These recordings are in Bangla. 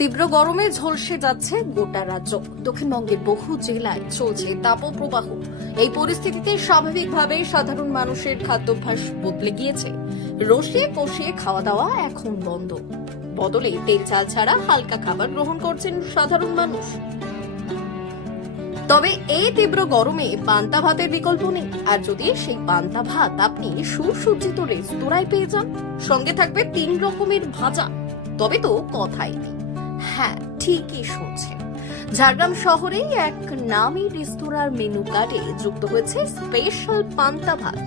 তীব্র গরমে ঝলসে যাচ্ছে গোটা রাজ্য। দক্ষিণবঙ্গের বহু জেলায় চলছে তাপপ্রবাহ। এই পরিস্থিতিতে স্বাভাবিকভাবে সাধারণ মানুষের খাদ্যাভ্যাস বদলে গিয়েছে। রসিয়ে কষিয়ে খাওয়া দাওয়া এখন বন্ধ, বদলে তেল চাল ছাড়া হালকা খাবার গ্রহণ করছেন সাধারণ মানুষ। তবে এই তীব্র গরমে পান্তা ভাতের বিকল্প নেই। আর যদি সেই পান্তা ভাত আপনি সুসজ্জিত রেস্তোরাঁয় পেয়ে যান, সঙ্গে থাকবে 3 রকমের ভাজা, তবে তো কথাই নেই। হ্যাঁ, ঠিকই শুনছেন, ঝাড়গ্রাম শহরে এক নামী রেস্তোরাঁর মেনু কার্ডে যুক্ত হয়েছে স্পেশাল পান্তা ভাত।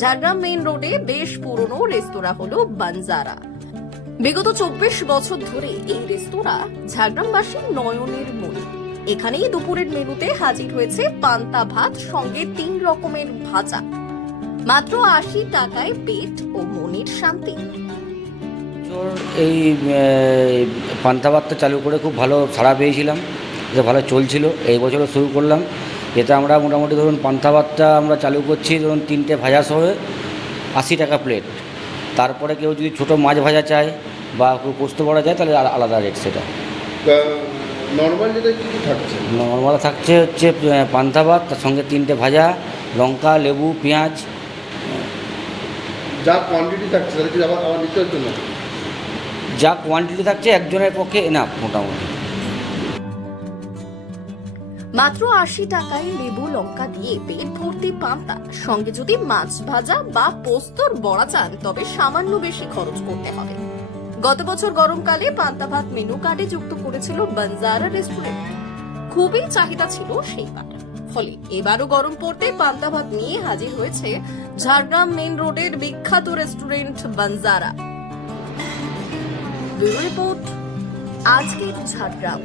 ঝাড়গ্রাম মেইন রোডে বেশ পুরনো রেস্তোরাঁ হলো বানজারা। বিগত 24 বছর ধরে এই রেস্তোরাঁ ঝাড়গ্রামবাসীর নয়নের মণি। এখানেই দুপুরের মেনুতে হাজির হয়েছে পান্তা ভাত, সঙ্গে 3 রকমের ভাজা, মাত্র 80 টাকায় পেট ও মনের শান্তি। এই পান্তা ভাতটা চালু করে খুব ভালো সাড়া পেয়েছিলাম, এটা ভালো চলছিল। এই বছরও শুরু করলাম, এটা আমরা মোটামুটি ধরুন পান্তা ভাতটা আমরা চালু করছি ধরুন 3টে ভাজা সহ 80 টাকা প্লেট। তারপরে কেউ যদি ছোটো মাছ ভাজা চায় বা কেউ পোস্ত বড়া চায় তাহলে আলাদা রেট। সেটা নর্মাল যেটা কি থাকছে? নর্মাল থাকছে হচ্ছে পান্তা ভাত, তার সঙ্গে 3টে ভাজা, লঙ্কা, লেবু, পেঁয়াজ। যা কোয়ান্টিটি থাকছে তাহলে কি আবার নিতে হচ্ছে না? যা কোয়ান্টিটি থাকছে একজনের পক্ষে এনাফ মোটামুটি। মাত্র 80 টাকায় লেবু লঙ্কা দিয়ে পেট ভর্তি পান্তা, সঙ্গে যদি মাছ ভাজা বা পোস্তর বড়া চান তবে সামান্য বেশি খরচ করতে হবে। গত বছর গরমকালে পান্তা ভাত মেনু কার্ডে যুক্ত করেছিল বানজারা রেস্টুরেন্ট। খুবই চাহিদা ছিল সেইবার, ফলে এবারও গরম পড়তে পান্তা ভাত নিয়ে হাজির হয়েছে ঝাড়গ্রাম মেইন রোডের বিখ্যাত রেস্টুরেন্ট বানজারা। ব্যুরো রিপোর্ট, আজকের ঝাড়গ্রাম।